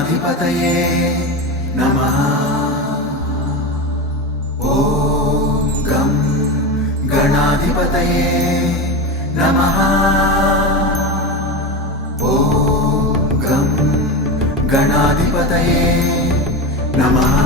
गणाधिपतये नमः। ॐ गं गणाधिपतये नमः। ॐ गं गणाधिपतये नमः।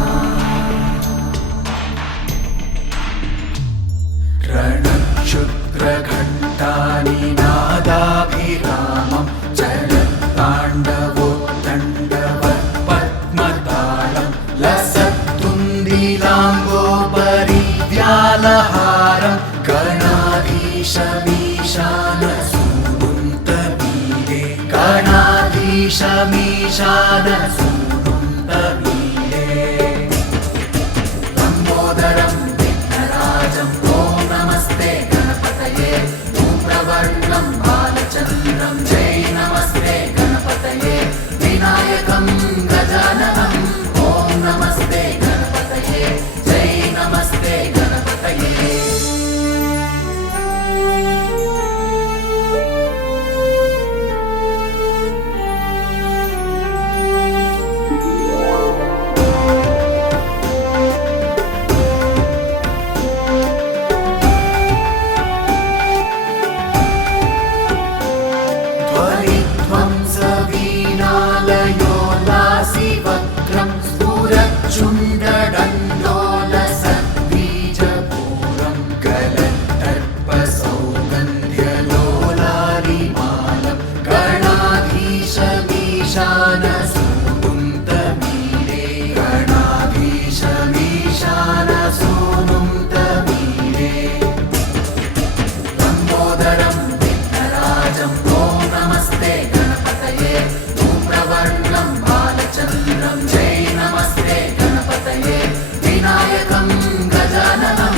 रणक्षुद्रघण्टानिनादाभिरामं चलत्ताण्डवोत्तण्डवत्पद्मतालं लसत्तुन्दिलाम्बोपरिव्यालहारं गणाधीशमीशानसूनुन्तमीडे गणाधीशमीशानसूनुन्तमीडे लम्बोदरं विघ्नराजं ॐ नमस्ते गणपतये धूम्रवर्णं बालचन्द्रं जय नमस्ते गणपतये विनायकं गजाननं ॐ नमस्ते गणपतये जय नमस्ते गणपतये। ध्वंसवीणालयोल्लासिवक्त्रं स्फुरच्चुण्डदण्डोलसद्बीजपूरं गलत्तर्पसौगन्ध्यलोलारिमालं गणाधीशमीशानसूनुन्तमीडे गणाधीशमीशानसूनुन्तमीडे लम्बोदरं विघ्नराजं ॐ नमस्ते गणपतये धूम्रवर्णं बालचन्द्रं जय नमस्ते गणपतये विनायकं गजाननं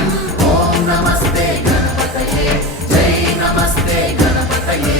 ॐ नमस्ते गणपतये जय नमस्ते गणपतये।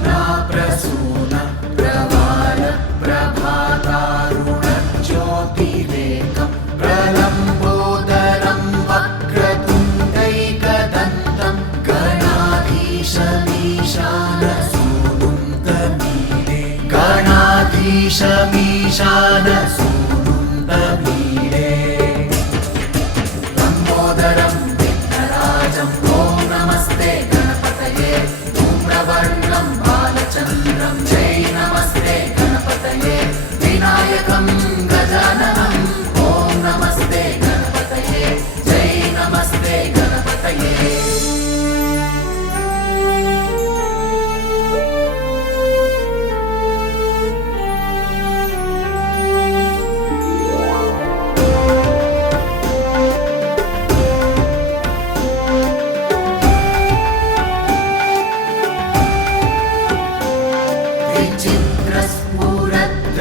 प्रकाशच्चपारक्तरत्नाप्रसून प्रवाल प्रभातारुणज्योतिरेकं प्रलम्बोदरं वक्रतुण्डैकदन्तं गणाधीशमीशानसूनुन्तमीडे गणाधीशमीशानसूनुन्तमीडे लम्बोदरं विघ्नराजं ॐ नमस्ते गणपतये धूम्रवर्णं बालचन्द्रं जय नमस्ते गणपतये विनायकं गजाननं ॐ नमस्ते गणपतये जय नमस्ते गणपतये।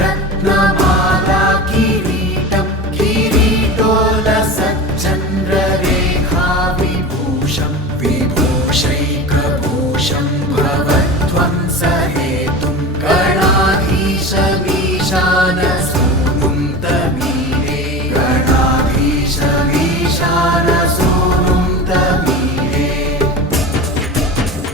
विचित्रस्फुरद्रत्नमाला किरीटं किरीटोलसच्चन्द्ररेखाविभूषं विभूषैकभूषं भवध्वंसहेतुं गणाधीशमीशानसूनुन्तमीडे गणाधीशमीशानसूनुन्तमीडे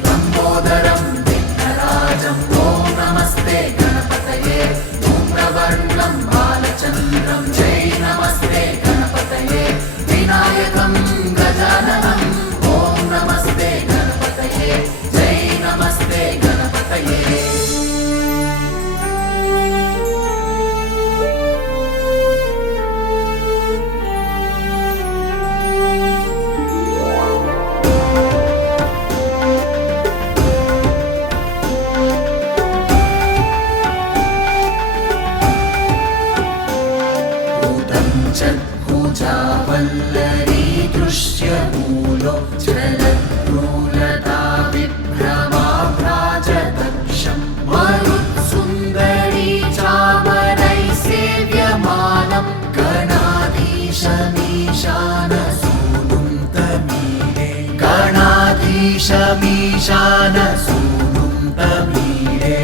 लम्बोदरं विघ्नराजं ॐ नमस्ते गणपतये धूम्रवर्णं बालचन्द्रं जय नमस्ते गणपतये विनायकं गजाननं ॐ नमस्ते गणपतये जय नमस्ते गणपतये। भुजावल्लरी दृश्यमूलो जलद्रूलता विभ्रमाभ्राजदक्षं मरुत्सुन्दरी चामरैः सेव्यमानं गणाधीशमीशानसूनुन्तमीडे गणाधीशमीशानसूनुं तमीडे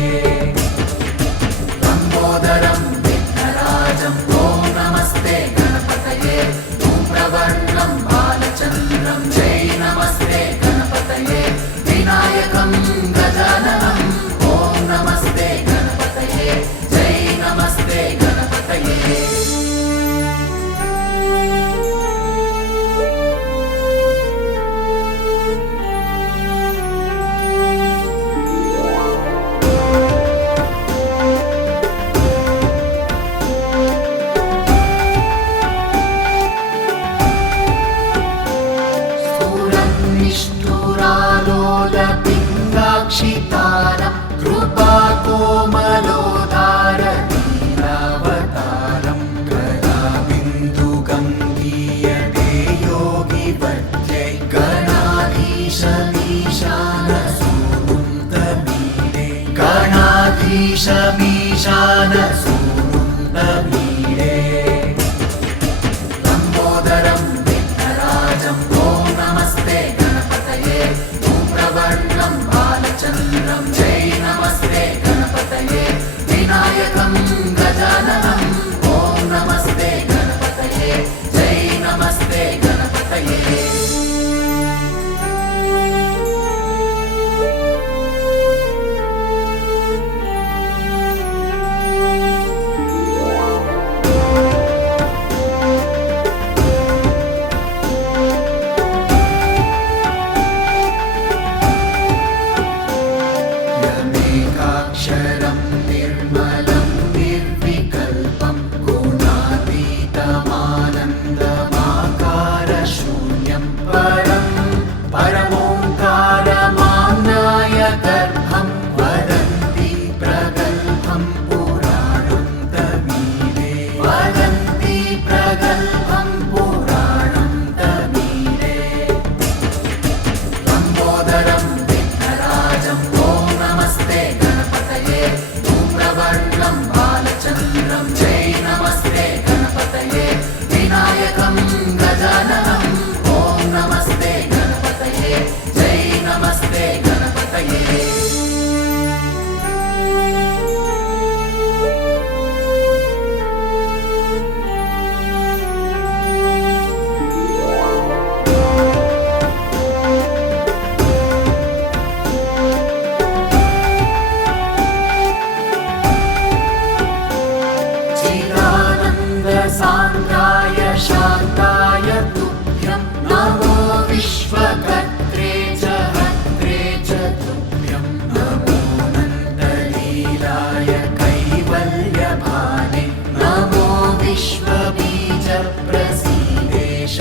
लम्बोदरं विघ्नराजं ॐ नमस्ते गणपतये धूम्रवर्णं बालचन्द्रं जय नमस्ते गणपतये विनायकं गजाननं ॐ नमस्ते गणपतये जय नमस्ते गणपतये निष्ठुरालोलपिङ्गाक्षितारं कृपाकोमलोदारनीलावतारं गदाबिन्दुगङ्गीयते योगिवर्त्यै गणाधीशमीशानसूनुं तमीडे गणाधीशमीशानसूनुं तमीडे लम्बोदरं विघ्नराजं ॐ नमस्ते गणपतये धूम्रवर्णं बालचन्द्रं जय नमस्ते गणपतये विनायकं गजाननं ॐ नमस्ते गणपतये जय नमस्ते गणपतये यमेकाक्षरं निर्मलं निर्विकल्पं गुणातीतमानन्दमाकारशून्यं परं परमोङ्कारमाम्नाय गर्भं वदन्ति प्रगल्भं पुराणं तमीडे वदन्ति प्रगल्भं पुराणं तमीडे लम्बोदरं विघ्नराजं ॐ नमस्ते गणपतये धूम्रवर्णं बालचन्द्रं जय नमस्ते गणपतये विनायकं गजाननं ॐ नमस्ते गणपतये जय नमस्ते गणपतये चिदानन्दसान्द्राय शान्ताय तुभ्यं नमो विश्वकर्त्रे च हर्त्रे च तुभ्यं नमो नन्दलीलाय कैवल्यभाने नमो विश्वबीजप्रसीदेश